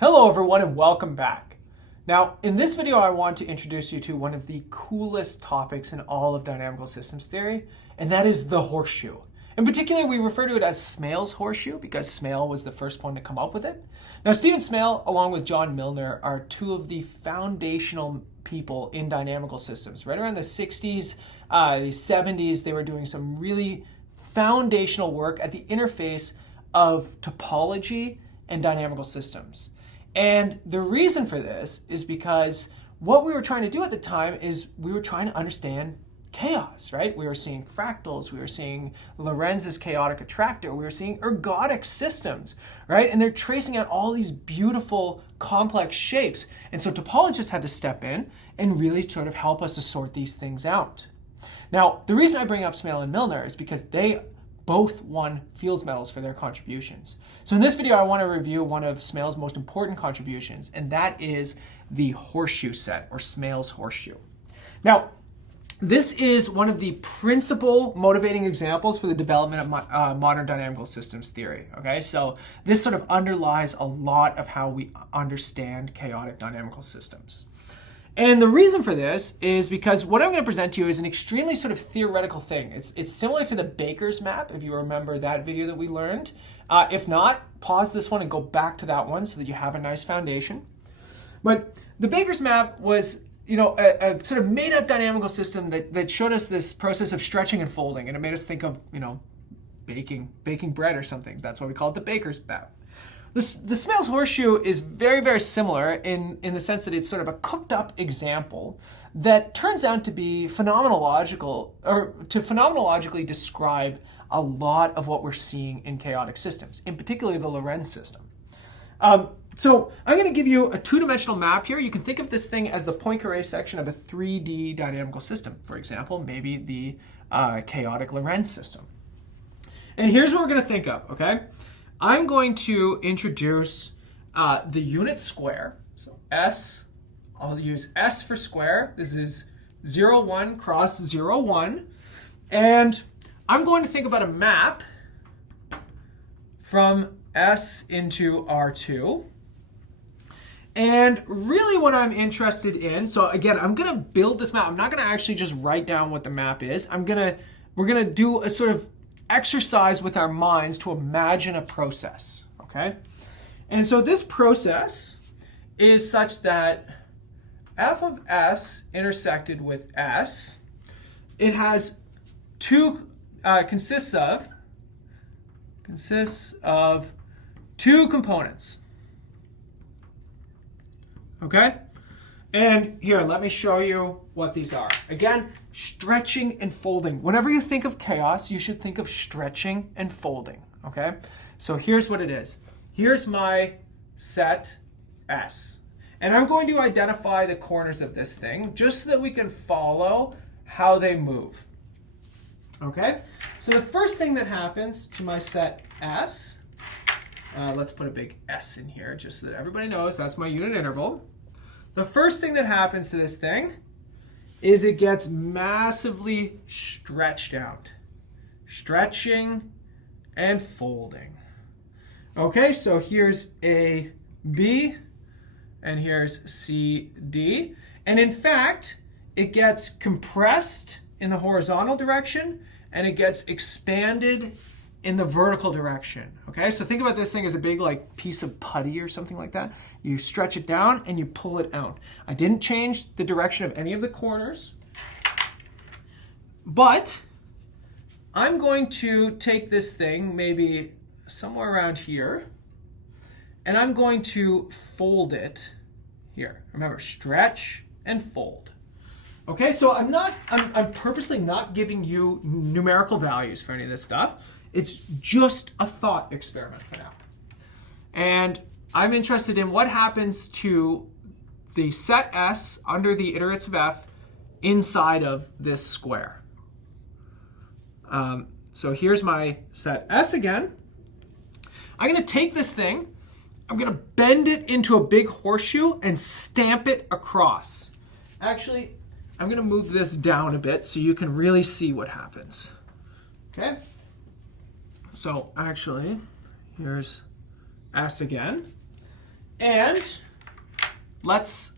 Hello everyone and welcome back. Now in this video I want to introduce you to one of the coolest topics in all of dynamical systems theory, and that is the horseshoe. In particular, we refer to it as Smale's horseshoe because Smale was the first one to come up with it. Now Stephen Smale along with John Milner are two of the foundational people in dynamical systems. Right around the 60s, the 70s, they were doing some really foundational work at the interface of topology and dynamical systems. And the reason for this is because what we were trying to do at the time is we were trying to understand chaos, right? We were seeing fractals, we were seeing Lorenz's chaotic attractor, we were seeing ergodic systems, right? And they're tracing out all these beautiful complex shapes. And so topologists had to step in and really sort of help us to sort these things out. Now, the reason I bring up Smale and Milner is because they both won Fields medals for their contributions. So in this video, I want to review one of Smale's most important contributions, and that is the horseshoe set, or Smale's horseshoe. Now, this is one of the principal motivating examples for the development of modern dynamical systems theory. Okay, so this sort of underlies a lot of how we understand chaotic dynamical systems. And the reason for this is because what I'm going to present to you is an extremely sort of theoretical thing. It's similar to the Baker's map, if you remember that video that we learned. If not, pause this one and go back to that one so that you have a nice foundation. But the Baker's map was, a sort of made-up dynamical system that showed us this process of stretching and folding, and it made us think of, baking bread or something. That's why we call it the Baker's map. The Smale's horseshoe is very, very similar in the sense that it's sort of a cooked up example that turns out to be phenomenological, or to phenomenologically describe a lot of what we're seeing in chaotic systems, in particular the Lorenz system. So I'm going to give you a two-dimensional map here. You can think of this thing as the Poincare section of a 3D dynamical system. For example, maybe the chaotic Lorenz system. And here's what we're going to think of, okay? I'm going to introduce the unit square. So S, I'll use S for square. This is 0, 1 cross 0, 1. And I'm going to think about a map from S into R2. And really what I'm interested in, so again, I'm going to build this map. I'm not going to actually just write down what the map is. We're going to do a sort of exercise with our minds to imagine a process, okay? And so this process is such that f of s intersected with s, it has consists of two components, okay? And here, let me show you what these are. Again, stretching and folding. Whenever you think of chaos, you should think of stretching and folding, okay? So here's what it is. Here's my set S. And I'm going to identify the corners of this thing just so that we can follow how they move, okay? So the first thing that happens to my set S, let's put a big S in here just so that everybody knows that's my unit interval. The first thing that happens to this thing is it gets massively stretched out. Stretching and folding. Okay, so here's A, B, and here's C, D. And in fact, it gets compressed in the horizontal direction and it gets expanded in the vertical direction. Okay, so think about this thing as a big piece of putty or something like that. You stretch it down and you pull it out. I didn't change the direction of any of the corners, but I'm going to take this thing maybe somewhere around here and I'm going to fold it here. Remember, stretch and fold. Okay, so I'm purposely not giving you numerical values for any of this stuff. It's just a thought experiment for now. And I'm interested in what happens to the set S under the iterates of F inside of this square. So here's my set S again. I'm going to take this thing, I'm going to bend it into a big horseshoe and stamp it across. Actually, I'm going to move this down a bit so you can really see what happens. Okay? So actually, here's S again. And let's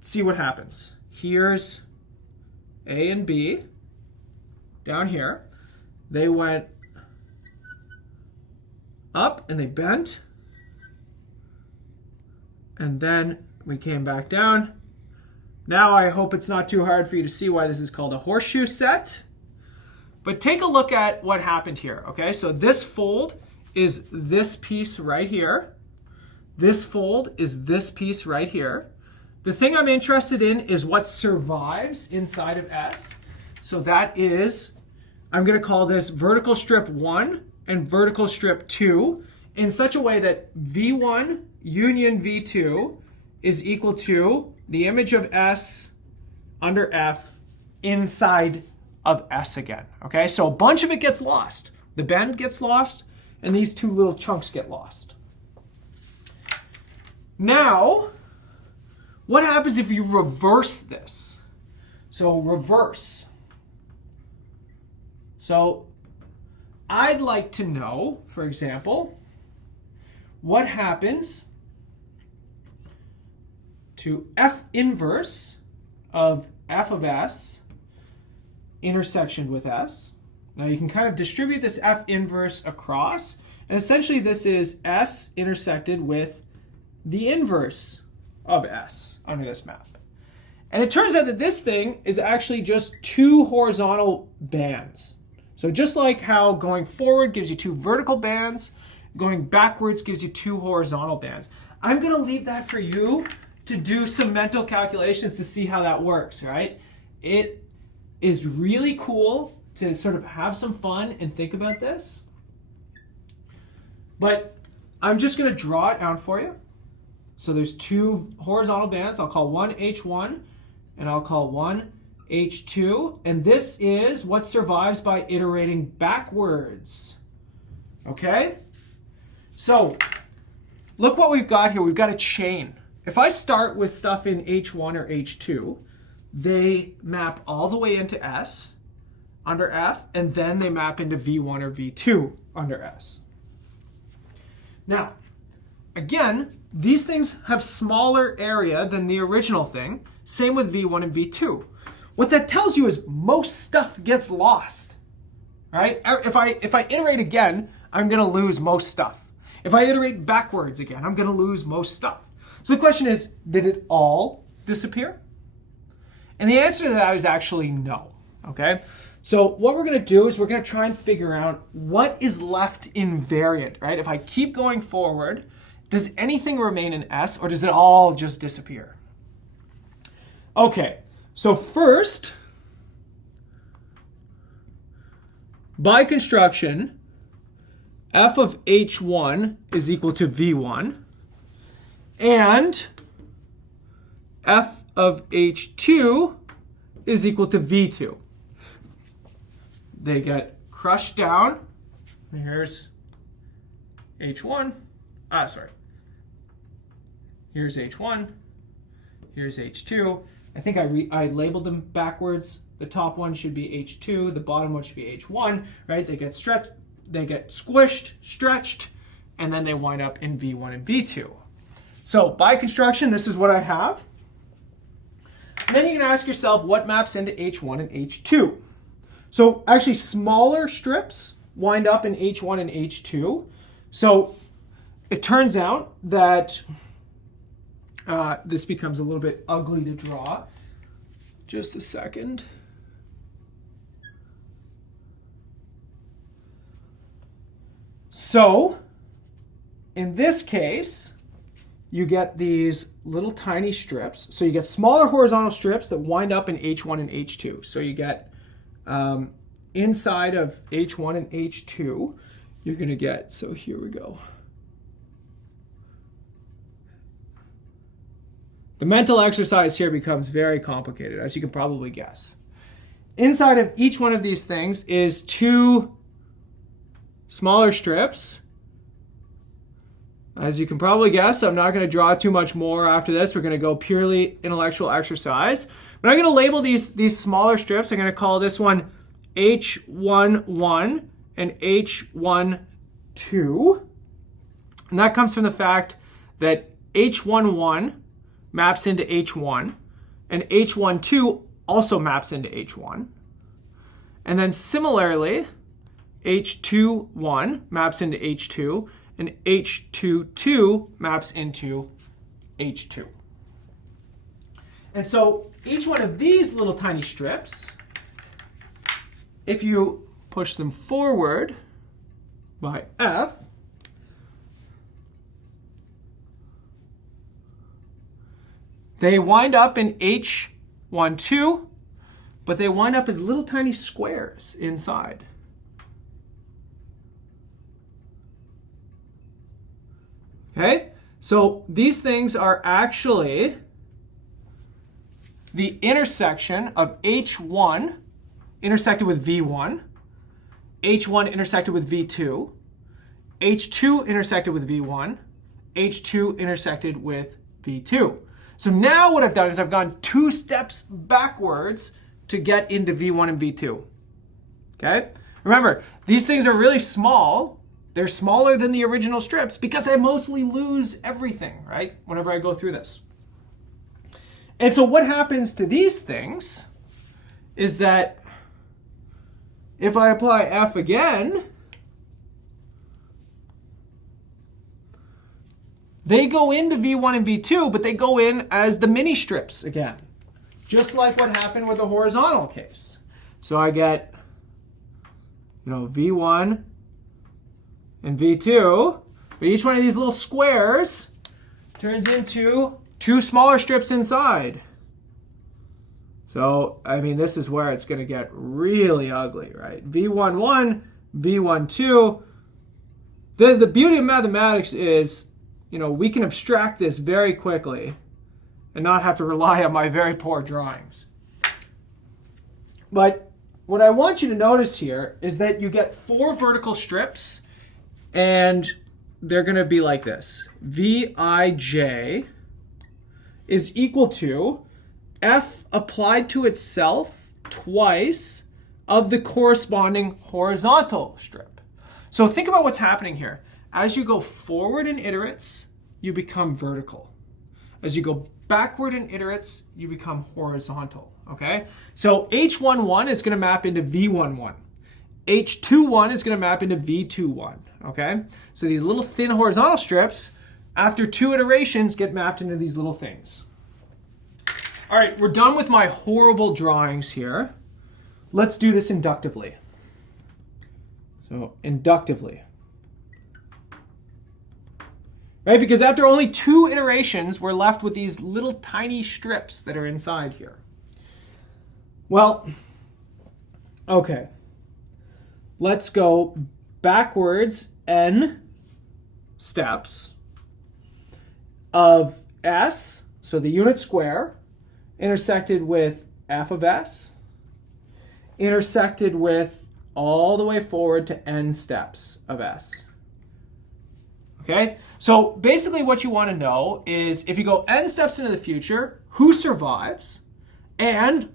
see what happens. Here's A and B down here. They went up and they bent. And then we came back down. Now I hope it's not too hard for you to see why this is called a horseshoe set. But take a look at what happened here, okay? So this fold is this piece right here. This fold is this piece right here. The thing I'm interested in is what survives inside of S. So that is, I'm going to call this vertical strip 1 and vertical strip 2 in such a way that V1 union V2 is equal to the image of S under F inside of S again. Okay, so a bunch of it gets lost. The bend gets lost, and these two little chunks get lost. Now, what happens if you reverse this? So reverse. So I'd like to know, for example, what happens to F inverse of F of S intersection with S. Now you can kind of distribute this F inverse across, and essentially this is S intersected with the inverse of S under this map. And it turns out that this thing is actually just two horizontal bands. So just like how going forward gives you two vertical bands, going backwards gives you two horizontal bands. I'm going to leave that for you to do some mental calculations to see how that works, right? It is really cool to sort of have some fun and think about this. But I'm just going to draw it out for you. So there's two horizontal bands. I'll call one H1 and I'll call one H2. And this is what survives by iterating backwards. Okay? So look what we've got here. We've got a chain. If I start with stuff in H1 or H2, they map all the way into S under F, and then they map into V1 or V2 under S. Now, again, these things have smaller area than the original thing. Same with V1 and V2. What that tells you is most stuff gets lost, right? If I iterate again, I'm going to lose most stuff. If I iterate backwards again, I'm going to lose most stuff. So the question is, did it all disappear? And the answer to that is actually no, okay? So what we're going to do is we're going to try and figure out what is left invariant, right? If I keep going forward, does anything remain in S or does it all just disappear? Okay, so first, by construction, F of H1 is equal to V1, and F of H2 is equal to V2. They get crushed down. And here's H1. Here's H1. Here's H2. I think I labeled them backwards. The top one should be H2. The bottom one should be H1. Right? They get stretched. They get squished, stretched, and then they wind up in V1 and V2. So by construction, this is what I have. And then you can ask yourself what maps into H1 and H2. So actually smaller strips wind up in H1 and H2. So it turns out that this becomes a little bit ugly to draw. Just a second. So in this case, you get these little tiny strips. So you get smaller horizontal strips that wind up in H1 and H2. So you get inside of H1 and H2, you're going to get, so here we go. The mental exercise here becomes very complicated, as you can probably guess. Inside of each one of these things is two smaller strips. As you can probably guess, I'm not going to draw too much more after this. We're going to go purely intellectual exercise. But I'm going to label these smaller strips. I'm going to call this one H11 and H12. And that comes from the fact that H11 maps into H1, and H12 also maps into H1. And then similarly, H21 maps into H2, and H22 maps into H2. And so each one of these little tiny strips, if you push them forward by F, they wind up in H12, but they wind up as little tiny squares inside. Okay, so these things are actually the intersection of H1 intersected with V1, H1 intersected with V2, H2 intersected with V1, H2 intersected with V2. So now what I've done is I've gone 2 steps backwards to get into V1 and V2. Okay? Remember, these things are really small. They're smaller than the original strips because I mostly lose everything, right, whenever I go through this. And so what happens to these things is that if I apply F again, they go into V1 and V2, but they go in as the mini strips again, just like what happened with the horizontal case. So I get, V1 and V2, but each one of these little squares turns into 2 smaller strips inside. So, this is where it's going to get really ugly, right? V11, V12. The beauty of mathematics is, we can abstract this very quickly and not have to rely on my very poor drawings. But what I want you to notice here is that you get 4 vertical strips, and they're going to be like this. Vij is equal to F applied to itself twice of the corresponding horizontal strip. So think about what's happening here. As you go forward in iterates, you become vertical. As you go backward in iterates, you become horizontal. Okay? So H11 is going to map into V11. H21 is going to map into V21. Okay? So these little thin horizontal strips, after 2 iterations, get mapped into these little things. All right, we're done with my horrible drawings here. Let's do this inductively. So inductively. Right, because after only 2 iterations, we're left with these little tiny strips that are inside here. Well, okay. Let's go backwards n steps of S, so the unit square, intersected with f of s, intersected with all the way forward to n steps of s. Okay, so basically what you want to know is if you go n steps into the future, who survives and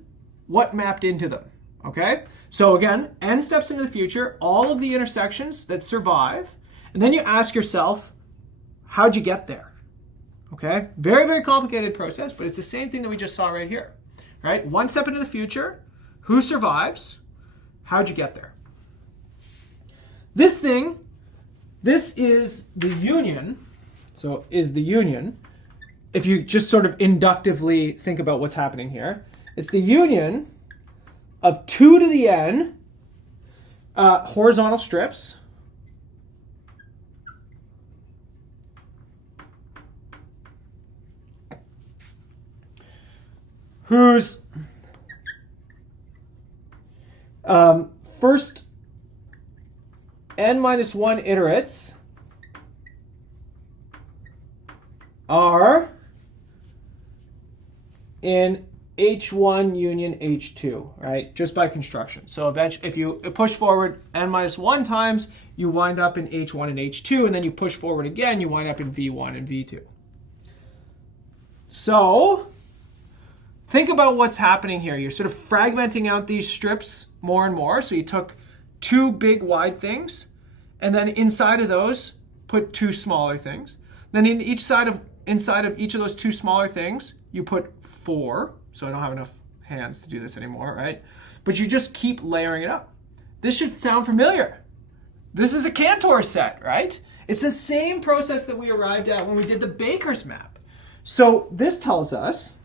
what mapped into them. Okay, so again, n steps into the future, all of the intersections that survive, and then you ask yourself, how'd you get there? Okay, very, very complicated process, but it's the same thing that we just saw right here. Right, 1 step into the future, who survives, how'd you get there? This thing, this is the union, so is the union, if you just sort of inductively think about what's happening here, it's the union of 2 to the n horizontal strips whose first n minus 1 iterates are in H1 union H2, right? Just by construction. So eventually, if you push forward n minus 1 times, you wind up in H1 and H2, and then you push forward again, you wind up in V1 and V2. So think about what's happening here. You're sort of fragmenting out these strips more and more. So you took 2 big wide things, and then inside of those, put 2 smaller things. Then in each side of inside of each of those two smaller things, you put 4. So I don't have enough hands to do this anymore, right? But you just keep layering it up. This should sound familiar. This is a Cantor set, right? It's the same process that we arrived at when we did the Baker's map. So this tells us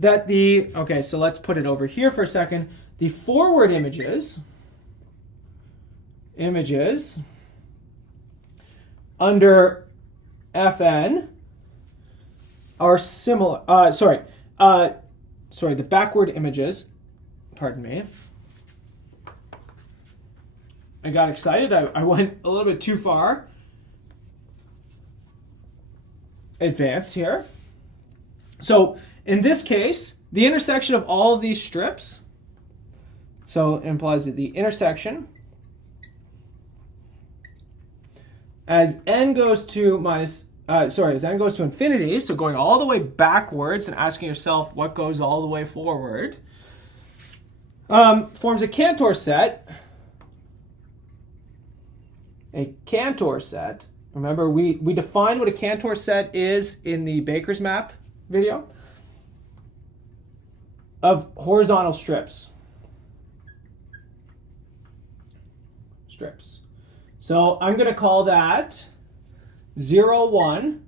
that okay, so let's put it over here for a second. The forward images under Fn are similar, the backward images, pardon me. I got excited. I went a little bit too far. Advanced here. So in this case, the intersection of all of these strips, so it implies that the intersection as n goes to infinity, so going all the way backwards and asking yourself what goes all the way forward, forms a Cantor set. A Cantor set. Remember, we defined what a Cantor set is in the Baker's map video, of horizontal strips. So I'm going to call that 0, 1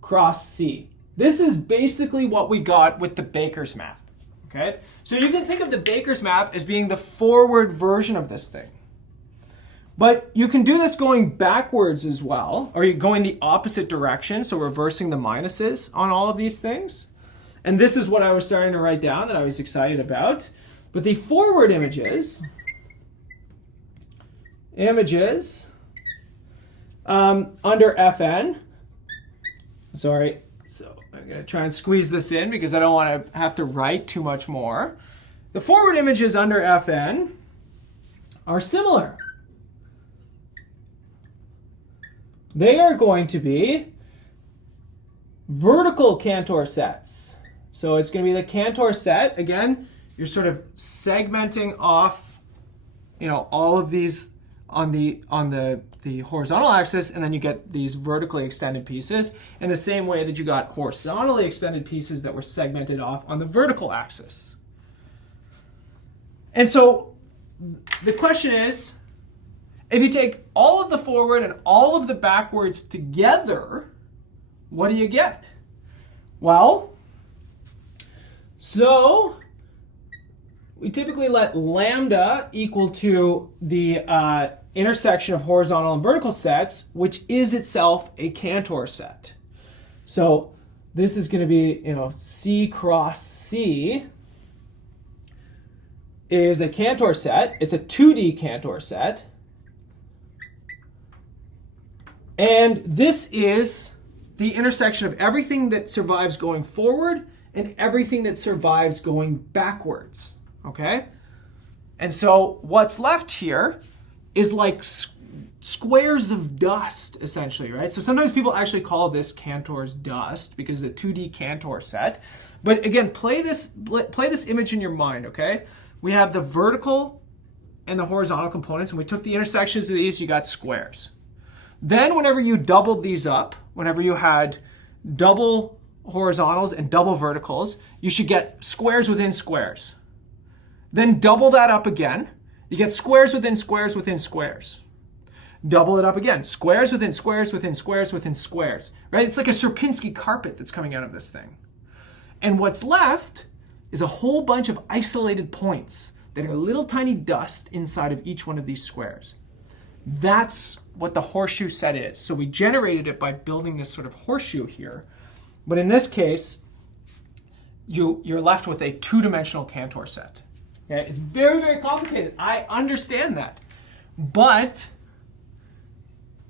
cross C. This is basically what we got with the Baker's map. Okay? So you can think of the Baker's map as being the forward version of this thing. But you can do this going backwards as well, or you're going the opposite direction, so reversing the minuses on all of these things. And this is what I was starting to write down that I was excited about. But the forward images under Fn, sorry, so I'm going to try and squeeze this in because I don't want to have to write too much more. The forward images under Fn are similar. They are going to be vertical Cantor sets. So it's going to be the Cantor set. Again, you're sort of segmenting off, all of these on the horizontal axis, and then you get these vertically extended pieces in the same way that you got horizontally extended pieces that were segmented off on the vertical axis. And so the question is, if you take all of the forward and all of the backwards together, what do you get? Well, so we typically let lambda equal to the intersection of horizontal and vertical sets, which is itself a Cantor set. So this is going to be, C cross C is a Cantor set. It's a 2D Cantor set. And this is the intersection of everything that survives going forward and everything that survives going backwards. Okay? And so what's left here is like squares of dust, essentially, right? So sometimes people actually call this Cantor's dust because it's a 2D Cantor set. But again, play this image in your mind, okay? We have the vertical and the horizontal components, and we took the intersections of these, you got squares. Then whenever you doubled these up, whenever you had double horizontals and double verticals, you should get squares within squares. Then double that up again. You get squares within squares within squares. Double it up again. Squares within squares within squares within squares. Right? It's like a Sierpinski carpet that's coming out of this thing. And what's left is a whole bunch of isolated points that are little tiny dust inside of each one of these squares. That's what the horseshoe set is. So we generated it by building this sort of horseshoe here. But in this case, you're left with a two-dimensional Cantor set. Okay? It's very, very complicated. I understand that. But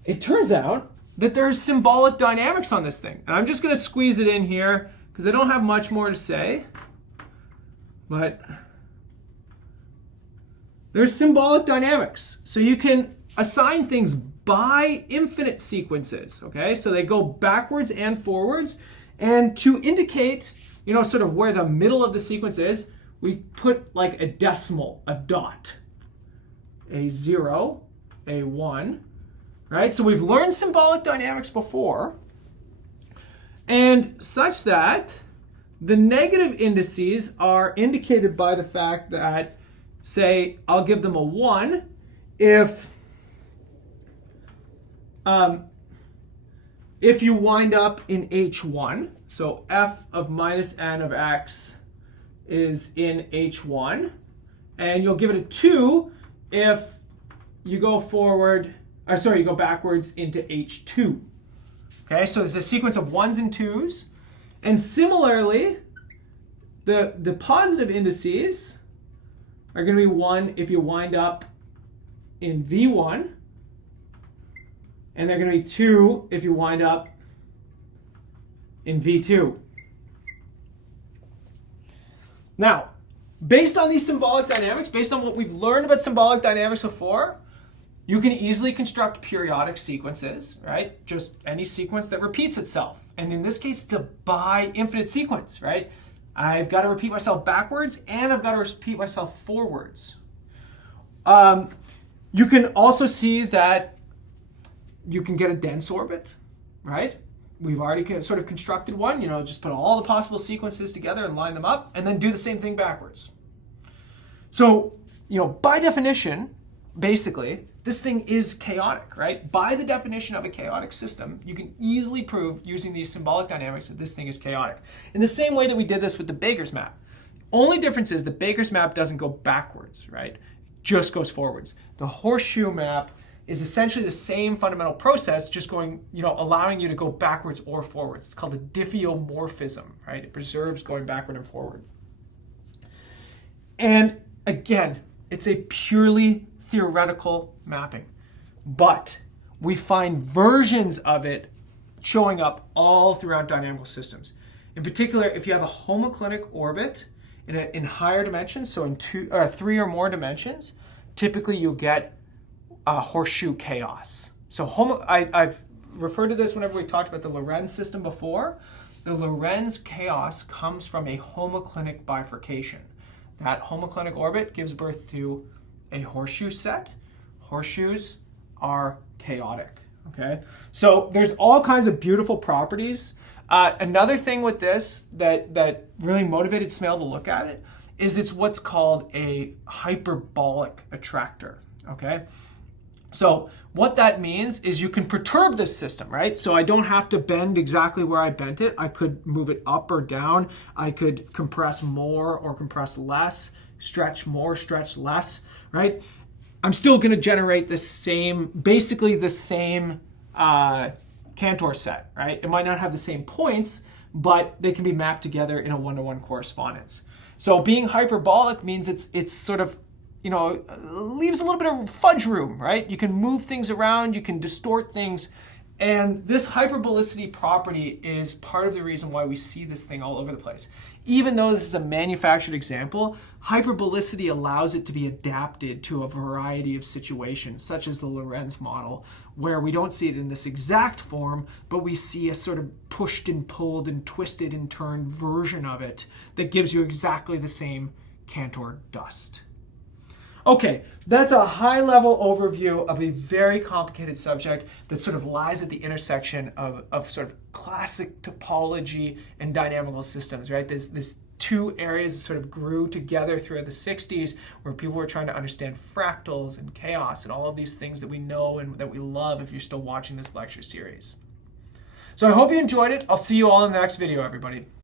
it turns out that there's symbolic dynamics on this thing. And I'm just going to squeeze it in here because I don't have much more to say. But there's symbolic dynamics. So you can assign things by infinite sequences, okay? So they go backwards and forwards. And to indicate, sort of where the middle of the sequence is, we put like a decimal, a dot, a 0, a 1, right? So we've learned symbolic dynamics before. And such that the negative indices are indicated by the fact that, say, I'll give them a 1 if you wind up in H1. So f of minus n of x is in H1. And you'll give it a 2 if you go forward, or sorry, you go backwards into H2. Okay, so there's a sequence of 1s and 2s. And similarly, the positive indices are going to be 1 if you wind up in V1. And they're going to be 2 if you wind up in V2. Now, based on these symbolic dynamics, based on what we've learned about symbolic dynamics before, you can easily construct periodic sequences, right? Just any sequence that repeats itself. And in this case, it's a bi-infinite sequence, right? I've got to repeat myself backwards and I've got to repeat myself forwards. You can also see that you can get a dense orbit, right? We've already sort of constructed one, just put all the possible sequences together and line them up and then do the same thing backwards. So, by definition, basically, this thing is chaotic, right? By the definition of a chaotic system, you can easily prove using these symbolic dynamics that this thing is chaotic. In the same way that we did this with the Baker's map. Only difference is the Baker's map doesn't go backwards, right? It just goes forwards. The Horseshoe map is essentially the same fundamental process, just going, allowing you to go backwards or forwards. It's called a diffeomorphism, right? It preserves going backward and forward. And again, it's a purely theoretical mapping, but we find versions of it showing up all throughout dynamical systems. In particular, if you have a homoclinic orbit in higher dimensions, so in 3 or more dimensions, typically you'll get horseshoe chaos. So I've referred to this whenever we talked about the Lorenz system before. The Lorenz chaos comes from a homoclinic bifurcation. That homoclinic orbit gives birth to a horseshoe set. Horseshoes are chaotic. Okay, so there's all kinds of beautiful properties. Another thing with this that really motivated Smale to look at it is it's what's called a hyperbolic attractor. Okay. So what that means is you can perturb this system, right? So I don't have to bend exactly where I bent it. I could move it up or down. I could compress more or compress less, stretch more, stretch less, right? I'm still going to generate basically the same Cantor set, right? It might not have the same points, but they can be mapped together in a one-to-one correspondence. So being hyperbolic means it's sort of leaves a little bit of fudge room, right? You can move things around, you can distort things. And this hyperbolicity property is part of the reason why we see this thing all over the place. Even though this is a manufactured example, hyperbolicity allows it to be adapted to a variety of situations, such as the Lorenz model, where we don't see it in this exact form, but we see a sort of pushed and pulled and twisted and turned version of it that gives you exactly the same Cantor dust. Okay, that's a high-level overview of a very complicated subject that sort of lies at the intersection of sort of classic topology and dynamical systems, right? There's two areas that sort of grew together throughout the 60s where people were trying to understand fractals and chaos and all of these things that we know and that we love if you're still watching this lecture series. So I hope you enjoyed it. I'll see you all in the next video, everybody.